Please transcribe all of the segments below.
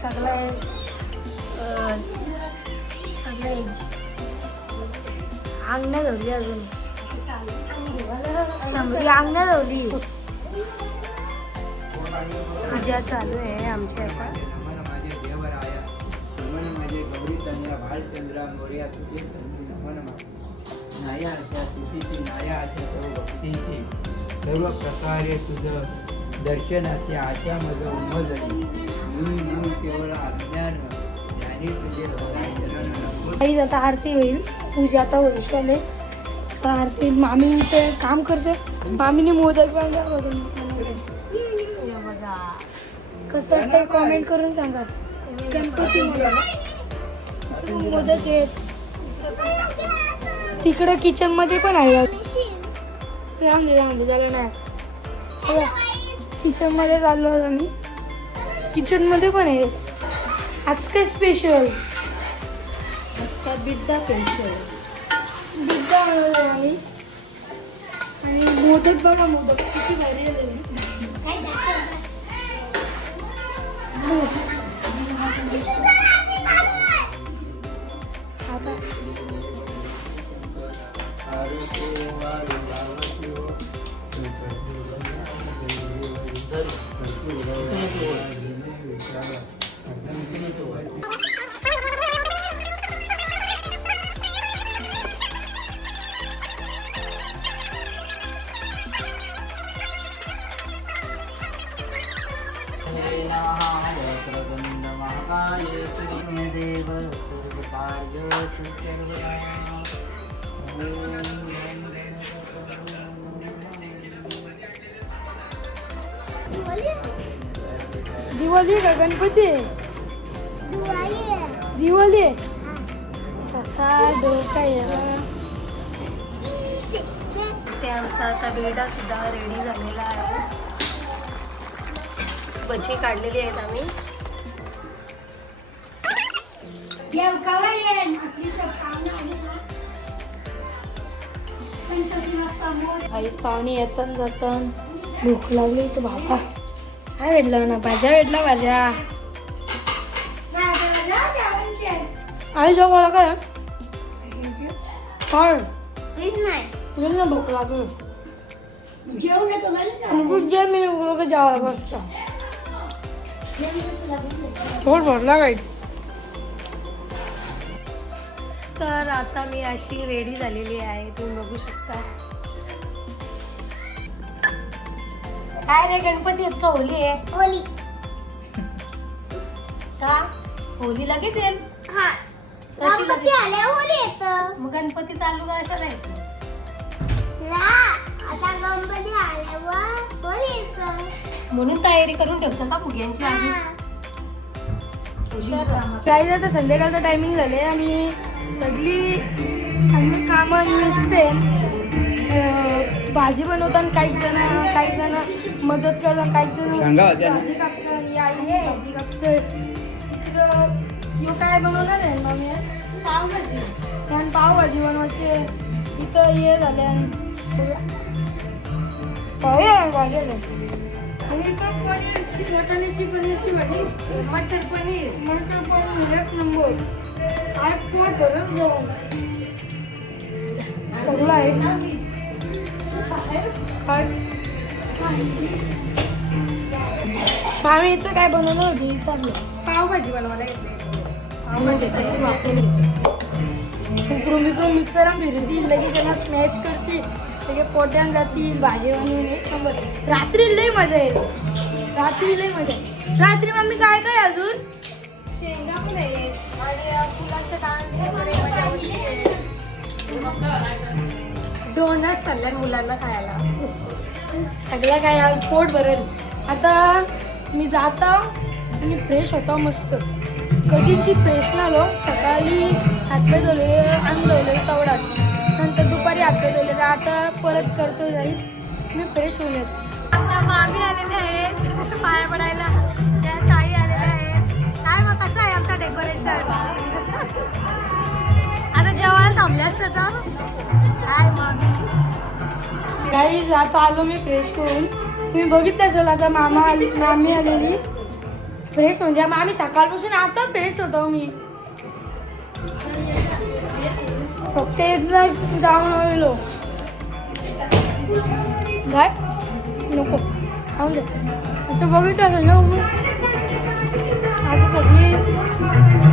सगळे अंगण्या धरली अजून शंभरी अंगण्या धरली पूजा चालू आहे आमची आता. सर्व प्रकारे तुझं दर्शनाची आशा मज उमजली मी केवळ अज्ञान ज्ञानी तुझे. आता आरती होईल. पूजा आता होईल. आरती मामी ते काम करते. मामीने मोदक बघा कसं वाटतं कॉमेंट करून सांगा. गणपती मोदक आहेत. तिकडं किचन मध्ये पण आहे. राम दे झालं नाही. किचन मध्ये चाललो आम्ही. किचन मध्ये पण आहे. आज काय स्पेशल बिड्डा बनवलं आम्ही. आणि मोदक बघा मोदक किती भारी झालेले. आता दिवाळी का गणपती दिवाळी कसा डोका ते आमचा आता बेडा सुद्धा रेडी झालेला आहे. भजी काढलेली आहेत आम्ही. आईच पाहुणे येतात जातात. भूक लागली तर बाबा काय भेटलं ना. भाज्या भेटला भाज्या. आई जाऊ मला काय नाही ना भूक लागली. मी जावं थोड भरला काय. तर आता मी अशी रेडी झालेली आहे. तुम्ही बघू शकता. काय रे गणपती येत का होली आहे. होली का होली लगेच येईल. कशी लगेच होली येत. मग गणपती चालू का अशाला येतो. म्हणून तयारी करून ठेवतो का फुग्यांची आधीच. काही आता संध्याकाळचा टायमिंग झाले आणि सगळी कामं मिसते. भाजी बनवताना काही जण मदत करतात. काही जण भाजी कापतात आणि आई भाजी कापते. इकडं यो काय बनवणार आहे मम्मी पावभाजी. कारण पावभाजी बनवायची. इथं हे झाले भाजी आणि इकडं पनीरची वाटाण्याची पनीरची भाजी. मटर पनीर एक नंबर. काय पोट भरच जाऊन सगळं आहे. आम्ही इथं काय बनवलं होती विसरलो. पावभाजी बनवायला घेतली. पावभाजीसाठी वापरून उकरून बिकरून मिक्सर फिरतील लगेच त्यांना स्मॅश करतील. त्याच्या पोट्यान जातील भाजी बनवून. एक नंबर. रात्री लई मजा येते. रात्री मम्मी काय काय अजून शेंगा पण आहे आणि फुलांचा डान्स वगैरे मजा होती. डोनट्स आणल्या मुलांना खायला. सगळं काय आज पोट भरेल. आता मी जातो आणि फ्रेश होतो मस्त. कधीची फ्रेश नालो. सकाळी हातपाय धुले आणि धुले तेवढाच. नंतर दुपारी हातपाय धुले. आता परत करतो जाईल. मी फ्रेश होऊन येतो. आमच्या मामी आलेल्या आहेत पाया पडायला. त्या ताई आलेल्या आहेत. काय मग कसं आहे आमचं डेकोरेशन. आता जेवायला थांबल्याच त्याचा काय मामी. काही आता आलो मी फ्रेश करून. तुम्ही बघितलं असेल आता मामी आलेली. फ्रेश म्हणजे मग आम्ही सकाळपासून आता फ्रेश होतो मी फक्त एकदा जाऊन आलेलो काय नको खाऊन जा आता बघितलं ना आता सगळी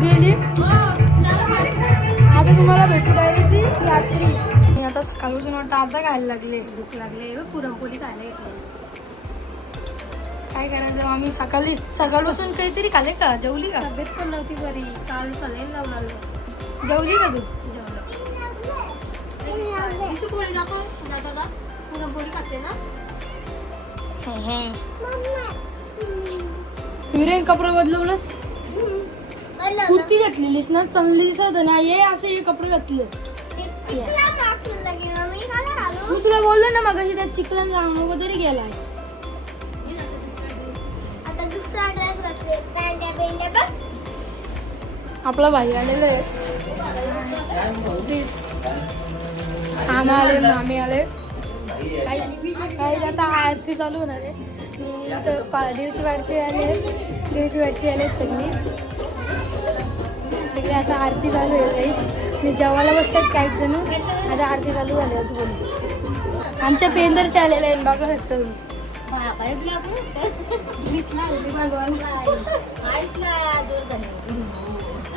गेली आता तुम्हाला भेटू डायरेक्टली रात्री मी आता सकाळपासून वाटतं आता खायला लागले भूक लागले पुरणपोळी खायला घेतली काय करायचं आम्ही सकाळपासून काहीतरी खाले का जेवली का तब्येत पण नव्हती बरी काल सलाईन लावून आलो जेवली का तू पोळी दाखव दादा पुरणपोळी खाते ना विरेन कपडे बदलवलंस कुर्ती घातलेलीस ना चांगली दिसत ना ये असे हे कपडे घातले मी तुला बोललो ना मगाशी त्या चिकन जाऊ नको तरी गेलाय आपला भाई आलेला आहे मामा आले मामी आले काही आता आरती चालू होणार आहे दिवशीवारचे आले सगळी आता आरती चालू आहे काही जेवायला बसतात काही जण आता आरती चालू झाली अजून आमच्या पेंदरचे आलेले आहेत बघा शकतो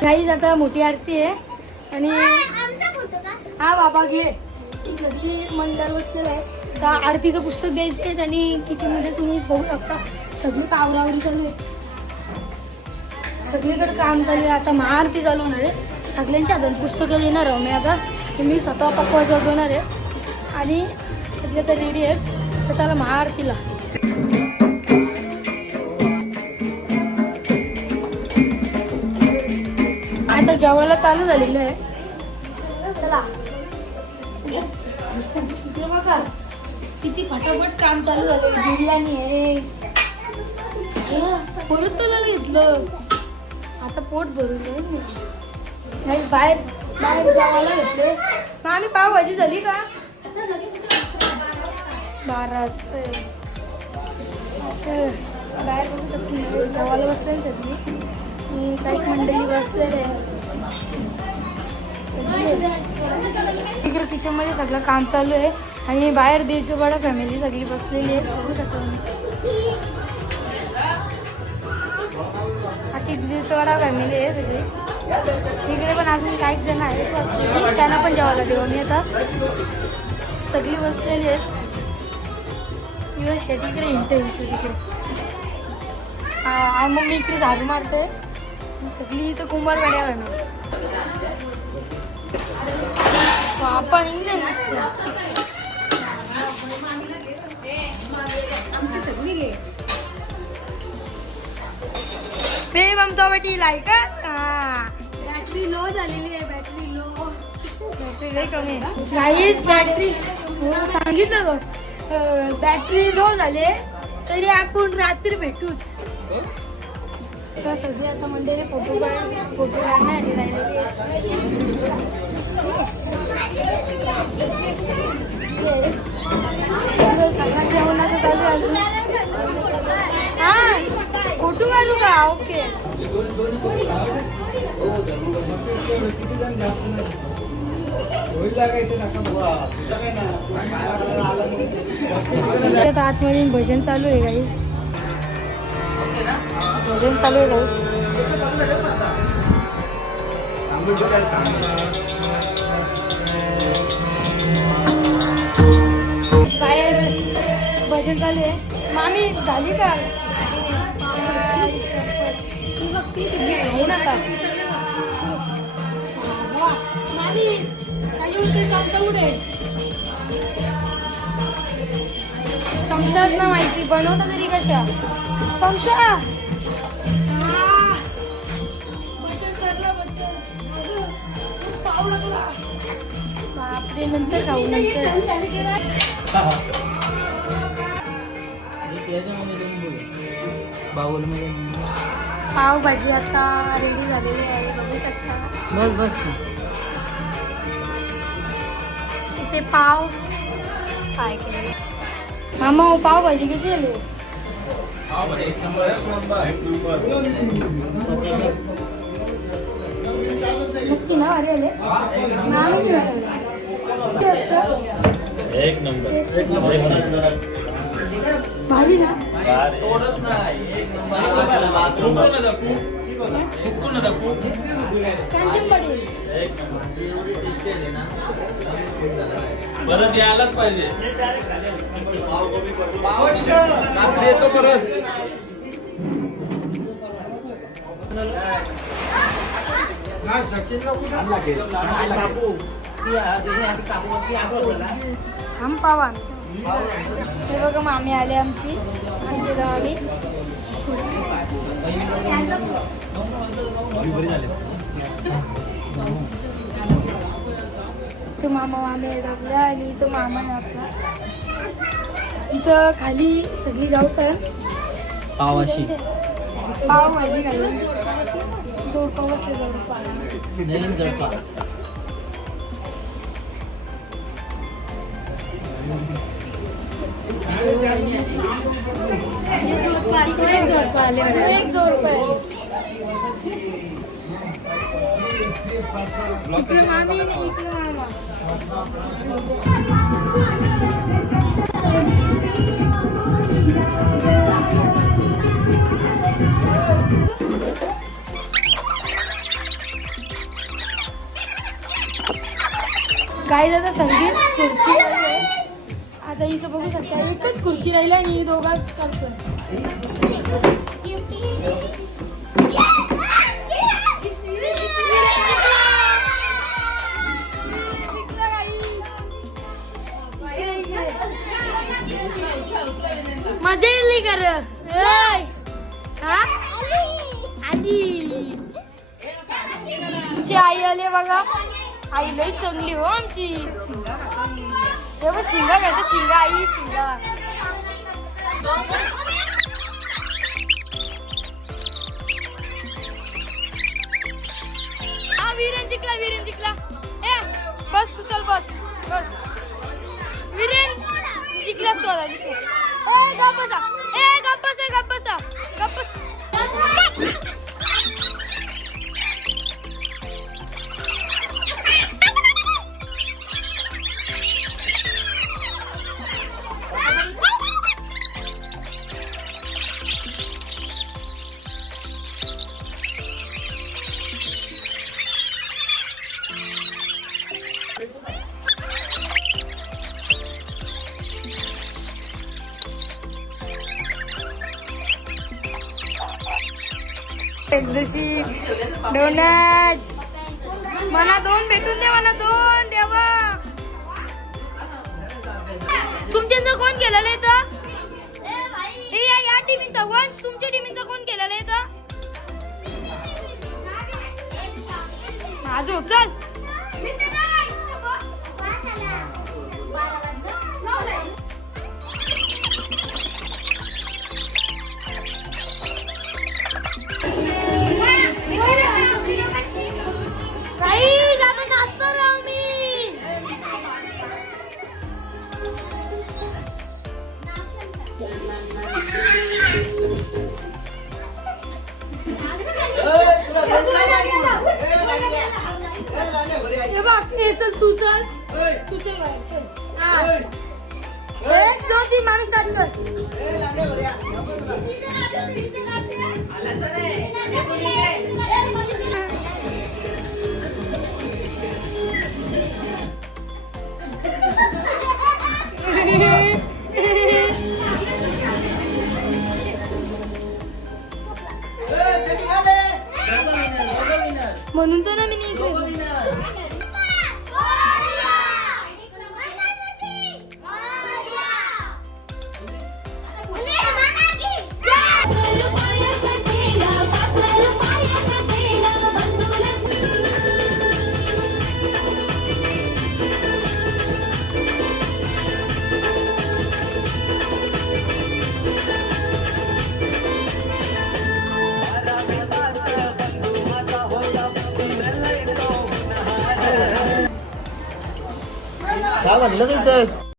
काहीच आता मोठी आरती आहे आणि हा बाबा घे की सगळी मंडळ बसलेलं आहे त्या आरतीचं पुस्तक द्यायचे आहेत आणि किचनमध्ये तुम्ही बघू शकता सगळी कावरावरी चालू आहे सगळीकडे काम चालू आहे आता महाआरती चालू होणार आहे सगळ्यांच्या हातात पुस्तकं देणार आहो मी आता मी स्वतः पकवाज वाजवणार आहे आणि सगळे तर रेडी आहेत तर चला महाआरतीला आता जेवायला चालू झालेलं आहे चला इकडे बघा किती फटाफट काम चालू झालं बिर्याणी आहे परत त्याला घेतलं आता पोट भरून नाही बाहेर जेवायला घेतले मग आम्ही पावभाजी झाली का 12 वाजता बाहेर बघू शकतो जेवायला बसलेली सगळी काही मंडळी बसलेले इकडे किचनमध्ये सगळं काम चालू आहे आणि बाहेर देवचोपाडा फॅमिली सगळी बसलेली आहे बघू शकतो बाकी देवचोपाडा फॅमिली आहे सगळी इकडे पण अजून काही जण आहेत बसलेली त्यांना पण जेवायला देऊ मी आता सगळी बसलेली आहेत दिवस शेती इकडे हिंडते तिकडे आणि मग मी इकडे झाडू मारते सगळी इथं कुंभारवाड्या फॅमिली आपण इंग्लिश दिसते प्रेम आमचा वाटी लायका बॅटरी लो झालेली आहे बॅटरी लो कमी काहीच बॅटरी सांगितलं तो बॅटरी लो झाले तरी आपण रात्री भेटूच सगळी आता मंडळी फोटो काढण्यासाठी राहिलेली सगळ्यात जेवणाचं चालू आहे हा फोटो काढू का ओके आता आतमध्ये भजन चालू आहे गाईस भजन चालू आहे गाईस बाहेर भजन चालू आहे मामी झाली का आहे ना का मामी माझी उठते चमचा उडे चमचाच ना माहिती बनवता तरी कशा चमचा बापरे नंतर खाऊ नंतर पावभाजी आता रेडी झालेली आहे बघू शकता बस बस इथे पाव काय केले मामा पावभाजी कशी आली नक्की ना भारी आले आम्ही किती असतं एक नंबर भारी ना कांचन पडेल परत यायलाच पाहिजे येतो परत थांब पावा हे बघा मामी आले आमची आणि ते आम्ही तो मामा मामी आहेत आपल्या आणि तो मामा आहे आपला इथं खाली सगळी जाऊ तर पावाशी पाव भाजी घालून जोडपा बसले जोडपा नवीन जळपा तिकडे एक जोडपा आले एक जोडपा आहे इकडे मामी आणि इकडे मामा काय आता संगीत खुर्ची राहिली आहे. आता इथं बघू शकता एकच खुर्ची राहिली आणि ही दोघांच करतोय मजा येईल कर आली आमची आई आली बघा आई लई चांगली हो आमची तेव्हा शिंगा घ्यायचं शिंगा आई शिंगा हा वीरेन जिंकला ए बस तू चल बस बस वीरेन जिंकलास तू आता जिंकलास ए गप बसा गप बसा गप बस एकदशी डोनट मला दोन भेटून दे मला दोन देवा तुमच्या कोण केलेलं आहे या टीमचा वंश तुमच्या टीमचा कोण केलेलं आहे माझं चल काही जाता जास्त राव मी हे बघ हे चल तू चल बाहेर, चल हा. एक दोन तीन माणूस स्टार्ट कर म्हणून तर ना मी नाही इकडे काय म्हणलं का इथं